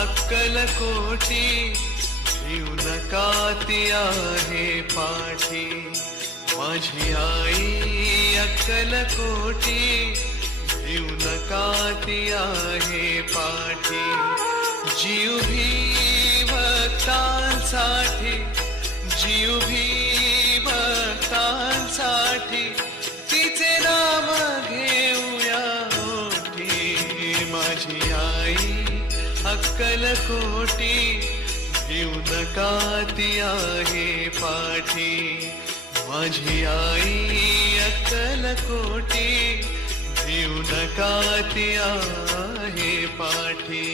अक्कलकोटी भिऊ नका ती आहे पाठी. माझी आई अक्कलकोटी भिऊ नका ती आहे पाठी. जी उभी भक्तांसाठी, जी उभी भक्तांसाठी, तिचे नाम घेऊया ओठी. माझी आई अक्कलकोटी भिऊ नका ती आहे पाठी. माझी आई अक्कलकोटी भिऊ नका ती आहे पाठी.